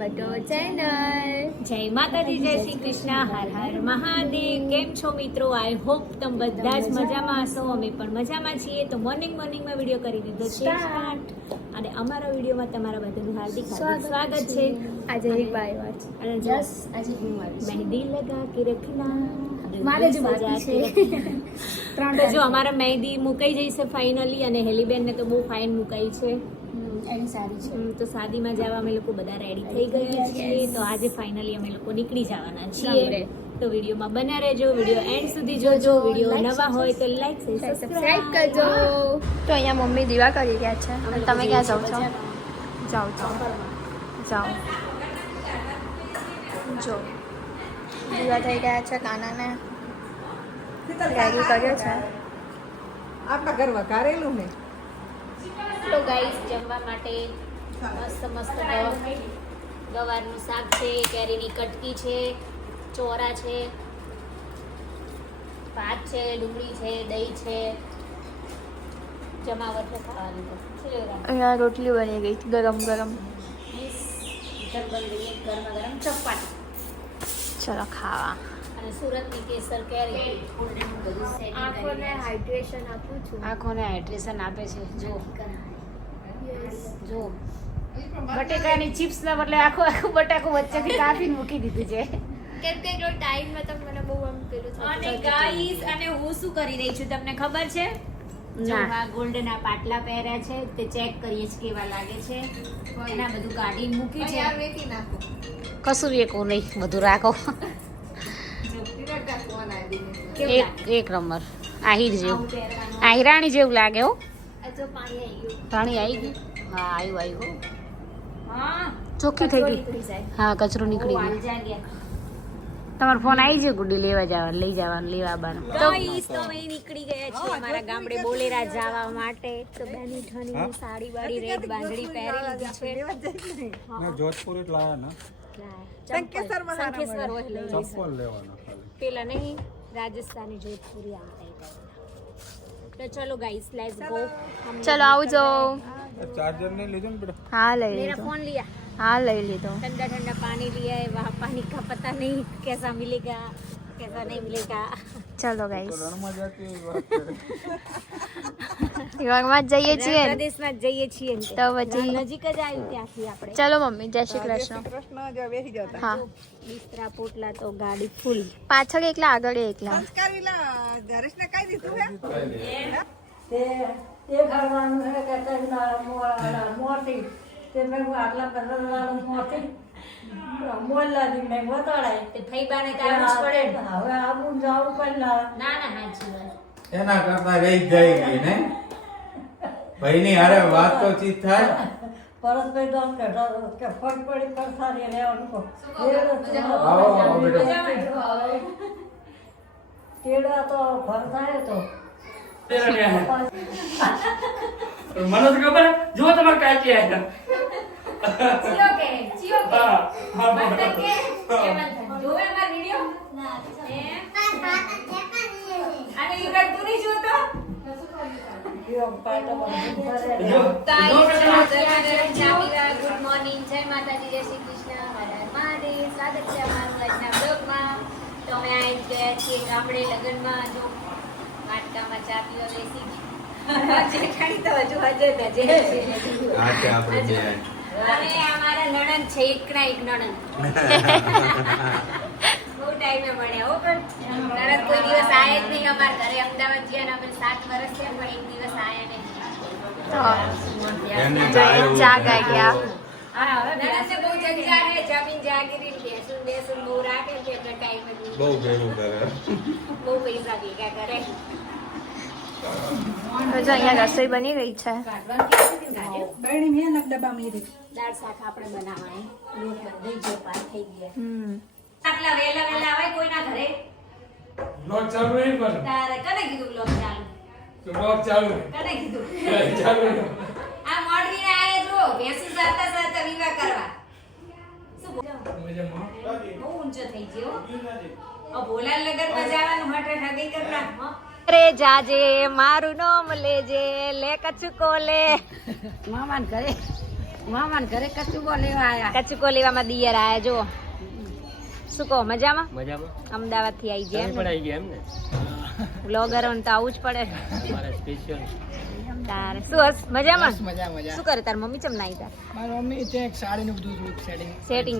Back to our channel. જય માતાજી, જય શ્રી કૃષ્ણ, હર હર મહાદેવ. કેમ છો મિત્રો? આઈ હોપ તમે બધા જ મજામાં હશો. અમે પણ મજામાં છીએ. તો મોર્નિંગમાં વિડીયો કરી દીધો છે સ્ટાર્ટ, અને અમારા વિડીયોમાં તમારા બધાનું હાર્દિક સ્વાગત છે. આજે એક બાય વાત અને જસ આજે હું આવી મહેંદી લગા કે રખના મારે જ બાકી છે. તો જો અમારા મહેંદી મુકાઈ જશે ફાઇનલી, અને હેલીબેન ને તો બહુ ફાઇન મુકાઈ છે. એની સારી છે. તો શાદીમાં જવા અમે લોકો બધા રેડી થઈ ગયા છીએ. તો આજે ફાઇનલી અમે લોકો નીકળી જવાના છીએ. તો વિડીયોમાં બન્યા રહેજો, વિડીયો એન્ડ સુધી જોજો. વિડીયો નવા હોય તો લાઈક સબસ્ક્રાઇબ કરજો. તો અહીંયા મમ્મી દીવા કરી રહ્યા છે. અને તમે ક્યાં જાઓ છો? જાઓ જો દીવા થઈ ગયા છે. કાનાને રેડી કર્યો છે. આપણા ઘર વઘારેલું ને તો ગાઈસ જમવા માટે મસ્ત ગવારનું શાક છે, કેરીની કટકી છે, ચોરા છે, ભાત છે, ડુંગળી છે, દહીં છે. જમાવટ ખાવાની તો અહીંયા રોટલી બની ગઈ ગરમ ગરમ. ગરમા ગરમ ચપાટી. ચલો ખાવા. અને સુરતની કેસર કેરી. આંખોને હાઇડ્રેશન આપું છું. આંખોને હાઇડ્રેશન આપે છે. જો બટેકાની ચિપ્સ ના બદલે આખું બટાકું વચ્ચેથી કાપીને મૂકી દીધું છે. કેમ કે એટલો ટાઈમમાં તો મને બહુ આમ પેલું થતું. અને ગાઈસ, અને હું શું કરી રહી છું તમને ખબર છે? જો આ ગોલ્ડના પાટલા પહેર્યા છે, તે ચેક કરીએ છે કેવા લાગે છે. એના બધું કાઢીને મૂકી છે. કશું વેકું નહીં, બધું રાખો. એક નંબર આહિર જેવું, આહિરાણી જેવું લાગે હો. પાણી આવી ગયું. હા આવ્યું. હા ચોખ્ખી થઈ ગઈ. હા કચરો નીકળી ગયો. તમારો ફોન આવી ગયો ગુડી લેવા જવાનું, લઈ જવાનું, લેવા આવવાનું. તો અમે નીકળી ગયા છીએ અમારા ગામડે બોલેરા જવા માટે. તો બેની ઠાની સાડી વાડી રેડ બાંધડી પહેરી લીધી છે. ના જોધપુર જ લાયા ના સંકેશ્વર હોય લઈ લઈશું. ચપ્પલ લેવાના ખાલી. પેલા નહીં રાજસ્થાની જોધપુરી આવતા. તો ચલો ગાઈસ લેટ્સ ગો. ચલો આવજો. ચાર્જર નહીં લીધું ને બેટા? હા લઈ मेरा લીધો. फोन लिया, હા લઈ લીધો. ठंडा ठंडा पानी लिया है. वहाँ पानी का पता नहीं कैसा मिलेगा कैसा नहीं मिलेगा. ચલો ગાઈસ, તો રણમાં જાતી વાત કરે. યુવાગમાં જ જઈએ છીએ ને. પ્રદેશમાં જ જઈએ છીએ ને. તો પછી નજીક જ આવ્યું ત્યાંથી આપણે. ચલો મમ્મી, જય શ્રી કૃષ્ણ. કૃષ્ણ જો બેસી જતા હા બિસ્તરા પોટલા તો ગાડી ફૂલ. પાછળ એકલા આગળ એકલા. સંસ્કાર વિલા ધરેશને કઈ દીધું હે તે ફઈબાને તો આવવું જ પડે ને. ના હાચી વાત. એના કરતા રહી જાય ગઈ ને ભાઈ ની હારે વાત તો ચીત થાય. આવો બેટા. મને તો ખબર જો તમારે કાચી આવ્યા ચિયો કે ચિયો કે હા મત કે જોવે માર વિડિયો અને ઈ કર તું નહીં જોતો. ગુડ મોર્નિંગ, જય માતાજી, જય શ્રી કૃષ્ણ, હર હર મહાદેવ. સ્વાગત છે અમારું આજના બ્લોગમાં. તો અમે આવી ગયા છીએ ગામડે લગનમાં. જો માટકામાં ચા પીવા બેસી ગયા. જેઠાણી તો હજુ હાજર છે. આ છે આપણે બે. અને અમારા નણંદ છે, એકના એક નણંદ. બહુ ટાઈમે મળ્યા હો. પણ નણંદ કોઈ દિવસ આયા જ નહીં અમારા ઘરે. અમદાવાદ ગયા ને અમે 7 વર્ષ થયા, પણ એક દિવસ આયા નહીં. એને જોઈએ ચા ગાઈ ગયા. નણંદને બહુ જગ્યા છે, જમીન જાગીરી બેસું બહુ રાખે છે, એટલે ટાઈમ જ નહીં. બહુ ભેગું કરે. બહુ પૈસા ભેગા કરે. તો જો અહીંયા રસોઈ બની રહી છે. બહેણી મેં નક ડબ્બા મેરી દાળ શાક આપણે બનાવવાની. લોટ બંધાઈ ગયો, પાક થઈ ગયા. હમ આટલા વહેલા આવે કોઈના ઘરે? બ્લોગ ચાલુ નહીં પણ તારે કને કીધું બ્લોગ ચાલુ? તો બ્લોગ ચાલુ કને કીધું? ચાલુ નહીં. આ મોડવીને આયા જો ભેંસું જાતા વિવાહ કરવા. શું બોલો? મજામાં બહુ ઊંચો થઈ ગયો. આ ભોલા લગનમાં જવાનું હઠ ઠગી કર નાખ. રે જાજે મારું નામ લેજે લે કચકો લે મામાન ઘરે મામા ઘરે કચુકો લેવા આયા. કચુકો લેવામાં દિયર આયા જો. શું કહો મજામાં? મજામાં અમદાવાદ થી આવી ગયા પણ આવી ગયા એમ ને બ્લોગર તો આવું જ પડે. મારા સ્પેશિયલ તારે શું હસ મજામાં? મજા મજા શું કરે તાર મમ્મી ચમ નાઈ તાર મારી મમ્મી ત્યાં એક સાડીનું બધું સેટિંગ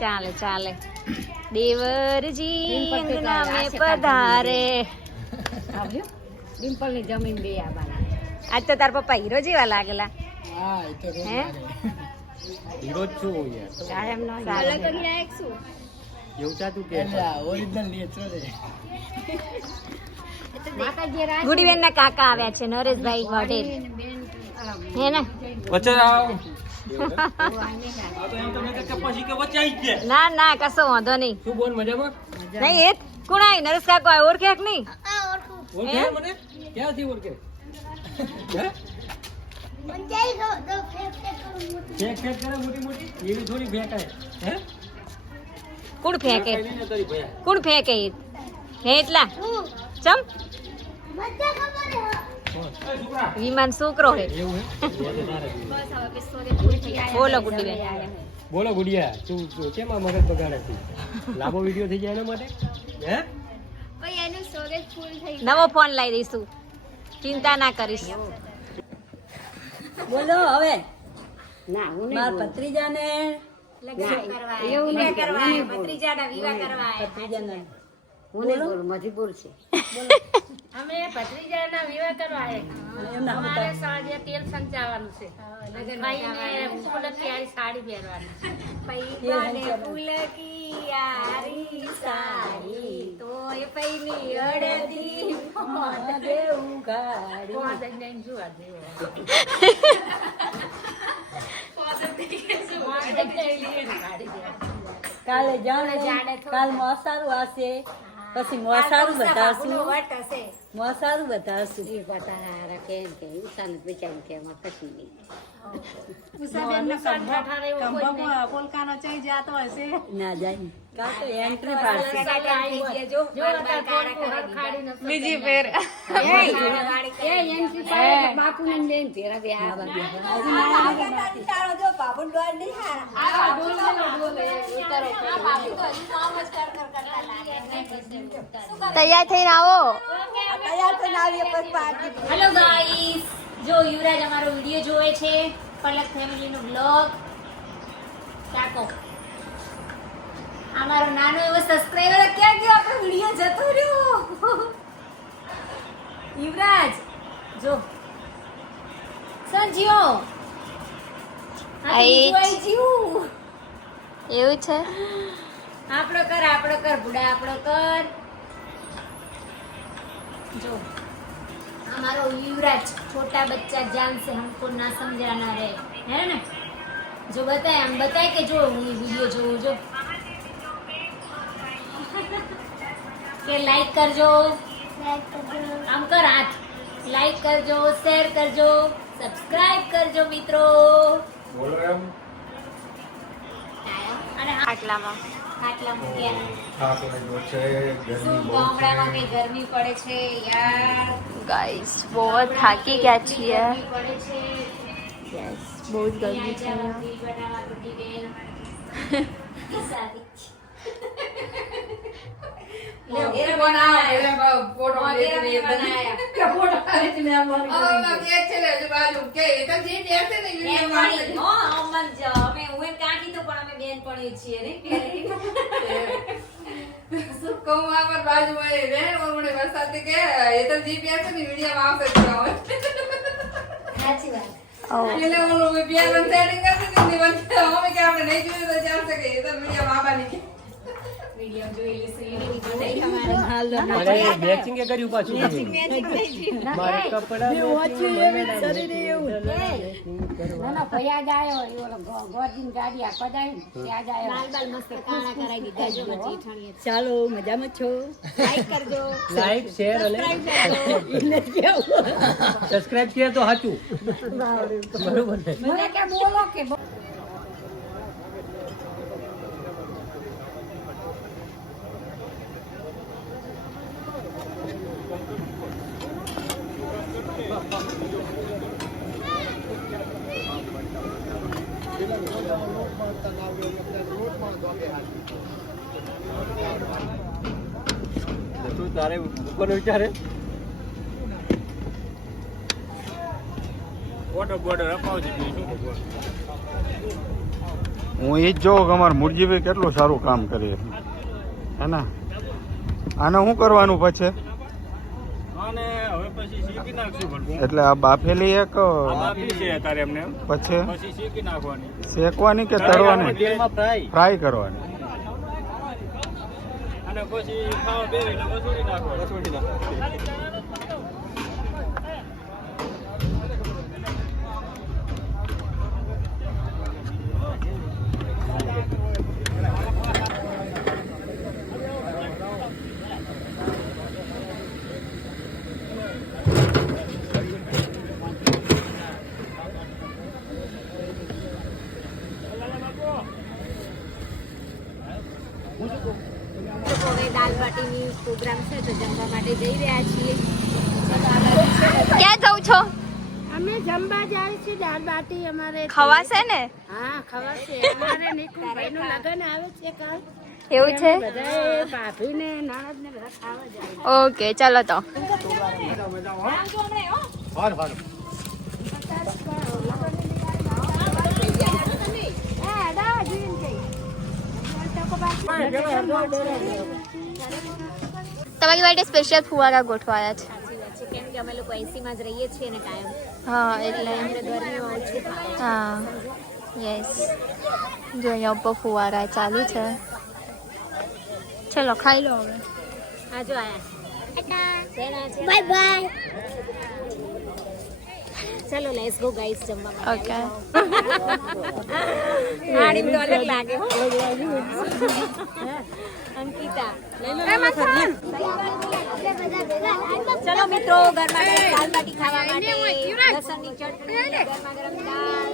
ચાલે ચાલે. દેવરજી અંગના મેં પધારે. ડિમ્પલ ની જમીન બે આ બાલા. આજ તો તાર પપ્પા હીરો જેવા લાગેલા. હા એ તો હે હીરો જ છું યાર કાયમ નો એવું ચાતું કે ઓરિજિનલ નેચર ગુડીબેન ના કાકા આવ્યા છે નરેશભાઈ વઢેર હે ને વચ્ચે આવ પછી કે વચ્ચે આવી ગયા ના ના કશો વાંધો નહીં. શું બોલ મજામાં નહીં એ કોણ આવી નરેશ કાકો આવ્યો ઓળખે કે નહીં? ઓળખે મને ક્યાંથી ઓળખે ફેક ફેક કરે મોટી મોટી એવી થોડી ફેકાય હે કોણ ફેંકે નહીં ને તારી ભયા કોણ ફેંકે હે એટલા ચમ છોકરા વિમાન છોકરો હે. એવું હે બોલો ગુડીબેન. બોલો ગુડિયા તું કેમ આ મગજ બગાડે છે લાંબો વિડિયો થઈ જાય એના માટે હે નવો ફોન લાવી દઈશું ચિંતા ના કરીશ. બોલો હવે ના હું મારા ભત્રીજાને એવું નહીં કરવા ભત્રીજાના વિવાહ કરવા ભત્રીજાને અમે ભત્રીજાના વિવાહ કરવા એમના અમારે સાંજે તેલ સંચાવવાનું છે ભાઈને ફૂલકી આરી સાડી પહેરવાની પૈવાને ફૂલકી આરી સાડી તોય પૈની અડધી મોઢ દેવું ગાડી મોઢ જઈને જોવા દેવો કાલે જાણે કાલ મોસારું આવશે પછી મોસારું બતાવશું મોસારું બતાવશું ના જાય કાલ તો એન્ટ્રી પાડશે બીજી ફેર તૈયાર થઈને આવો. હેલો ગાઈસ જો યુવરાજ અમારો વિડિયો જોવે છે પલક ફેમિલી નો બ્લોગ કાકો અમારો નાનો એવો સબસ્ક્રાઇબર ક્યાં ગયો આપણો વિડિયો જતો રહ્યો યુવરાજ જો સંજીઓ આઈ. એવું છે આપણો કર બુડા આપણો કર जो हमारा युवराज छोटा बच्चा जान से हमको ना समझाना है ना जो बताए हम बताए कि जो वीडियो जो के लाइक करजो हम कर हाथ लाइक करजो शेयर करजो सब्सक्राइब करजो मित्रों બોલો એમ અને આટલામાં આટલા મૂક્યા થાક લાગ્યો છે ગરમી શું બહુ ગામડામાં છે કઈ ગરમી પડે છે યાર ગાઈસ બહુ જ થાકી ગયા છીએ. ગરમી પડે છે યસ બહુ જ ગરમી છે ચાલો અહીંયા. વીજ બનાવવા તૂટી ગઈ સાદી મોગેરા બનાયા મોગેરા મેં બનાયા બેનપણી હો અમન જો અમે હું કાઢી તો પણ અમે બેનપણી છીએ ને સાચી વાત Oh. વિડિયો જોઈ લેશું એની બધાઈ તમારે અરે મેચિંગ કર્યું પાછું મારે કપડા ના ભયા જ આવ્યો એ ઓલો ગોરજીન ગાડી આપવા જાય ને ત્યાં જ આવ્યો લાલ બાલ મસ્ત કાણા કરાવી દીધા જો જીઠાણીએ ચાલો મજામાં છો લાઈક કરજો લાઈક શેર અને સબસ્ક્રાઇબ કરે તો સાચું બરોબર ને મને કે બોલો કે તું તારે ઉપરનો વિચારે બોર્ડર અપાવજે બીજું શું ભગવાન. હું એ જ જોઉં કે અમારા મુરજીભાઈ કેટલું સારું કામ કરે છે હે ને. આને શું કરવાનું પછી? અને હવે પછી શીખી નાખશું ભલકું. એટલે આ બાફેલી એક આ બાફી છે તારે એમને એમ. પછી પછી શીખી નાખવાની. શેકવાની કે તળવાની? તેલમાં ફ્રાય ફ્રાય કરવાની. અને પછી ખાવા બે એટલે વસૂલી નાખવાની. હવે દાલ બાટીની પ્રોગ્રામ છે તો જમવા માટે જઈ રહ્યા છીએ. ક્યાં જાઉં છો? અમે જમવા જાય છે દાળ બાટી અમારે ખવાશે ને? હા ખવાશે અમારે નિકુભાઈનું લગન આવે છે કાલ એવું છે? બધાએ ભાભીને નણંદને બધા ખાવા જાય ઓકે ચાલો તો. તમારી માટે સ્પેશિયલ ફુવારા ગોઠવાયા છે. કેમ કે અમે લોકો એસીમાં જ રહીએ છીએ ને કાયમ હા એટલે ગરમીમાં ઓછું થાય. હા યસ. જો અહીંયા ઉપર ફુવારા ચાલુ છે. ચલો ખાઈ લો હવે. હા જો આયા બાય બાય. ચલો લેટ્સ ગો ગાઈસ જમવા માટે. ઓકે. ગાડી તો અલગ લાગે હો. અંકિતા ચલો મિત્રો ગરમા ગરમ દાલ બાટી ખાવા માટે લસણની ચટણી ગરમા ગરમ દાલ.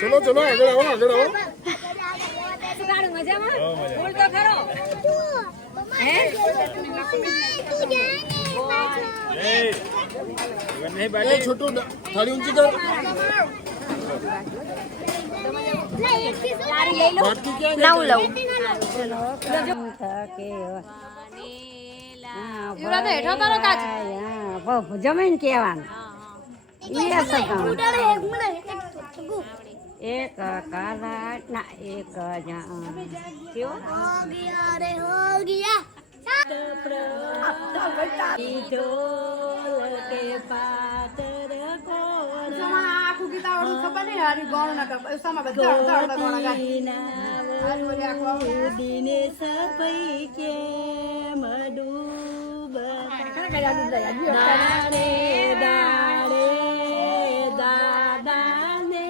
ચલો ચલો આગળ આવો આગળ આવો. શું ગાડું મજામાં? બોલ તો ખરો. હે છોટું થાળી ઊંચી કર. તારી લઈ લો. ના હું લઉં. જમીન કેવાનું એક કલાક ના એક સપઈ કે મડુબ દાડે દાડે દાદાને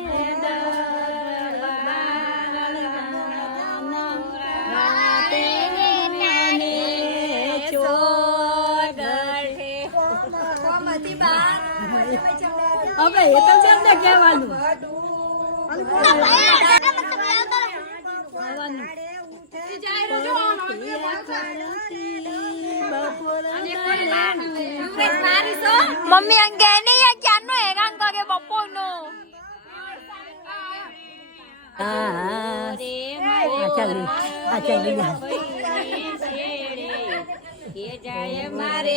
હવે એ તો છે ને કહેવાનું મમ્મી અંગે નહીં ક્યારનો હેરાન કરે બપોરનો. મારે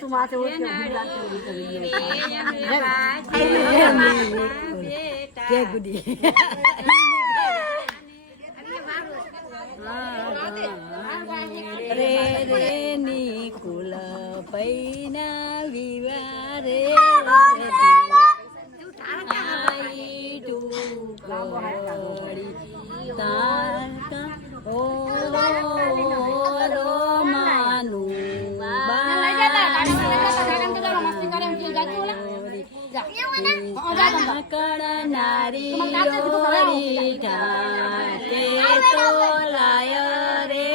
તું માથે કે ગુડી રે રે ની કુલ પૈના વિવારે આઈ ટુકડી તારકા ઓ રો માનું નારી તો લાય રે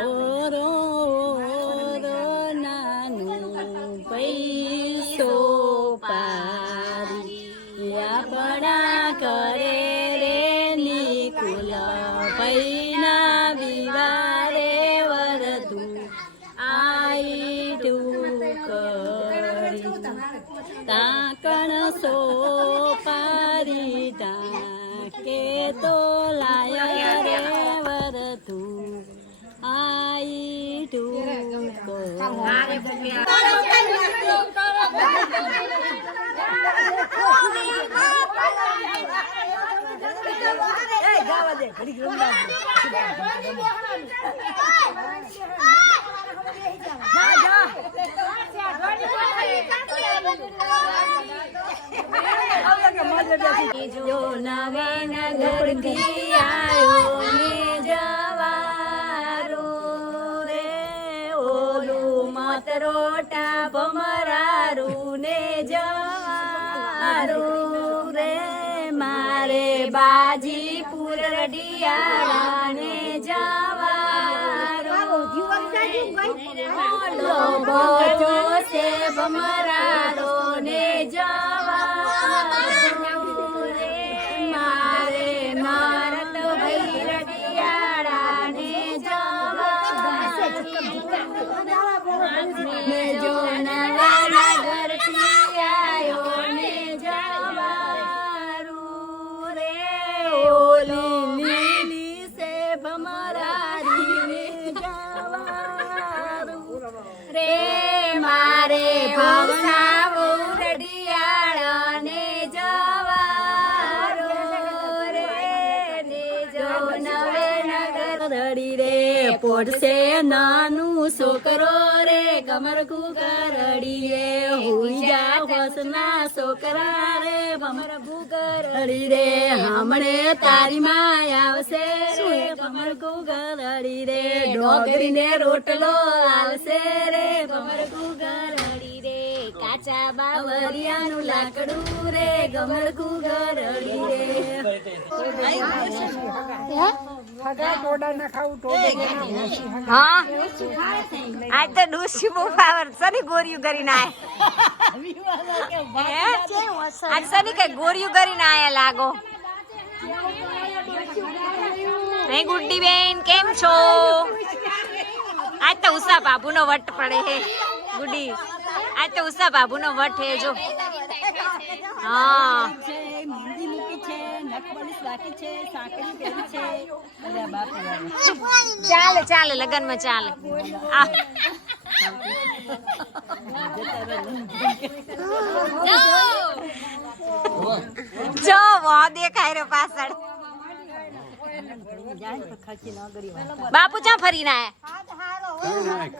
ઓરો નાનું પૈસો પારી આપણા ઘરે રે નિકુલ પૈના વિવારે વરતું આઈ ટુકડી તાકણ સો પારી કે તો લાય રે વરતું આઈ ટુકડી જો નવા નગરથી આયો ને જવારું રે ઓલું મતરોટા ભમરારું ને જવારું રે મારે બાજી પુરડિયા ને જવારું ઓલો બજો છે ભમરારો ને જવારું રે મારે નારદ ભૈરડિયાળા ને જવારું ને જો નવા નગરથી આયો ને જવારું રે ઓલી લીલી સે ભમરારી ને જવારું રે મારે ભાવના ઉરડિયાળા ને જવારું રે ને જો નવે નગર રડી રે પોડશે નાનું છોકરો રે કમર કુકરડી રે હુઈ જા હોસના છોકરા રે કમર કુકરડી રે હમણે તારી માં આવશે રે કમર કુકરડી રે ડોગરી ને રોટલો આવશે રે કમર કુકરડી રે કાચા બાવરિયાનું લાકડું રે કમર કુકરડી રે હા આજ તો ડોસી બહુ પાવર સની ગોરિયું કરીને આયા આજ સની કઈ ગોરિયું કરીને આયા લાગો હે ગુડ્ડી બેન કેમ છો આજ તો ઉષા બાબુનો વટ પડે હે ગુડી આજ તો ઉષા બાબુનો વટ હે જો હા ચાલે ચાલે લગન માં ચાલે જો વા દેખાય રે પાછળ બાપુ ચા ફરીને આયા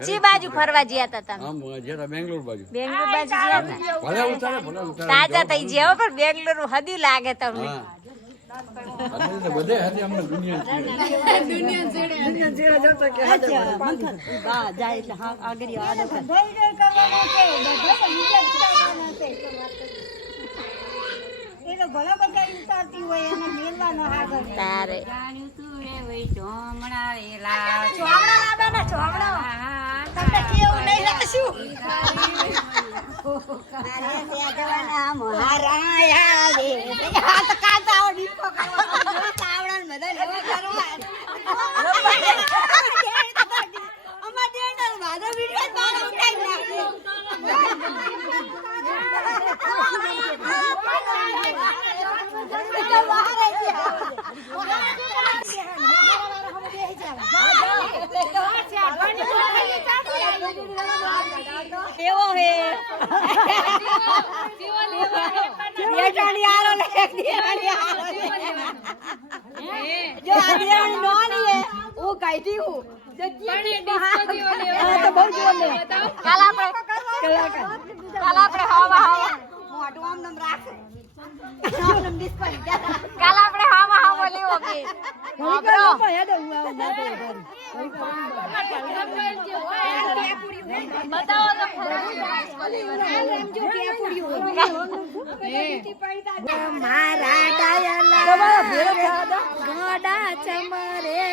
ચી બાજુ ફરવા ગયા હતા તમે બેંગ્લોર બાજુ ગયા હતા તાજા થઈ ગયા પણ બેંગ્લોર હદી લાગે તમને બધે હજી અમને તારે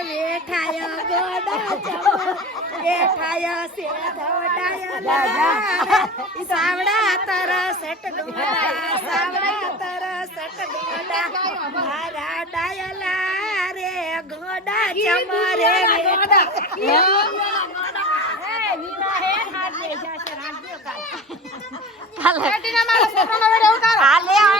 વેઠાય ગોડા ચમરે વેઠાય સે ધવડાય સાવડા તરસટ ડુંગરા સાવડા તરસટ ડુંગરા મારા ડાયલા રે ગોડા ચમરે હાલે